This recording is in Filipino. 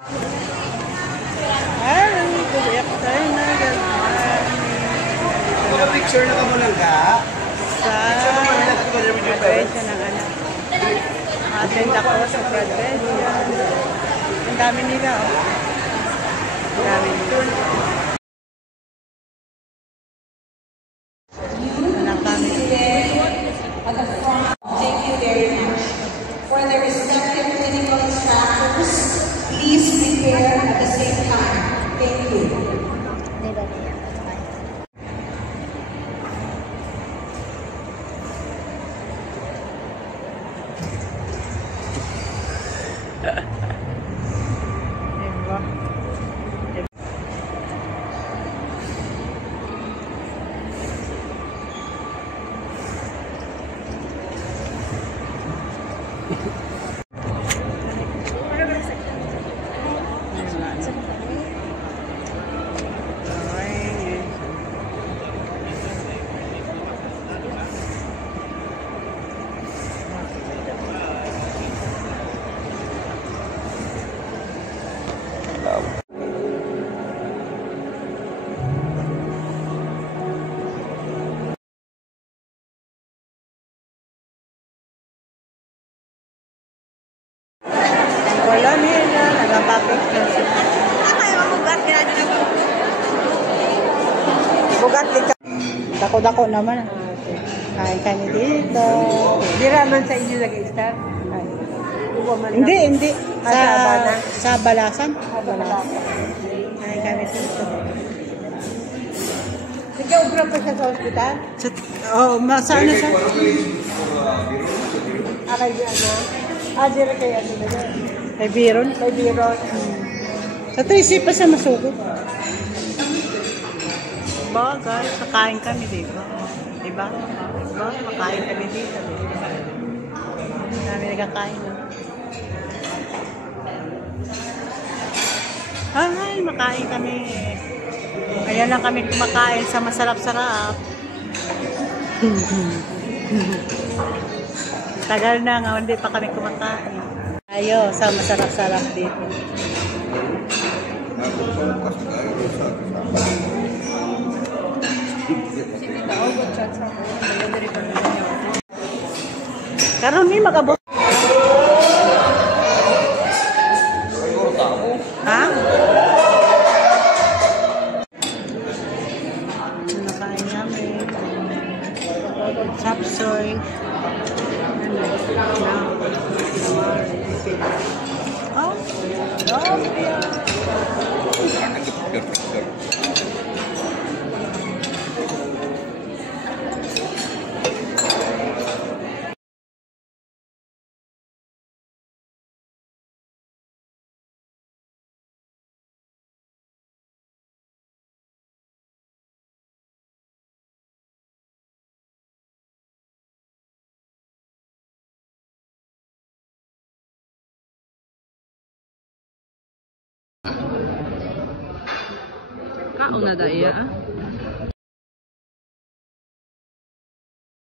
Ay, kuliyak tayo na gano'n. Picture na ka mo lang ka? Sa graduation ng anak. Attend ako sa graduation. Ang dami nila, oh. Ang dami nila. Anak kami. Thank you very much. For the respective clinical instructors, please prepare at the same time. Thank you. Wala nila, nagapapit na sila. Bugat dito. Dako-dako naman. Kain kami dito. Di raman sa inyo nag-start? Hindi. Sa Sa Balasan. Balasan. Kain kami dito. Nag-ubra pa siya sa ospital? Saan na siya? Akay di ano? Dire kay ano na yun? Kay Biron. Kay Biron. Sa 3C pa siya masugod. Bagay, kakain kami dito. Diba? Makain kami dito. Kami nagkakain. Ay, makain kami. Kaya lang kami kumakain sa masarap-sarap. Tagal na nga, hindi pa kami kumakain. Ayo, sa masarap-sarap dito. Karon ni magabot. Ha? Nakain namin. Sapsoy. Oh, Sophia. Kaon na daya ah?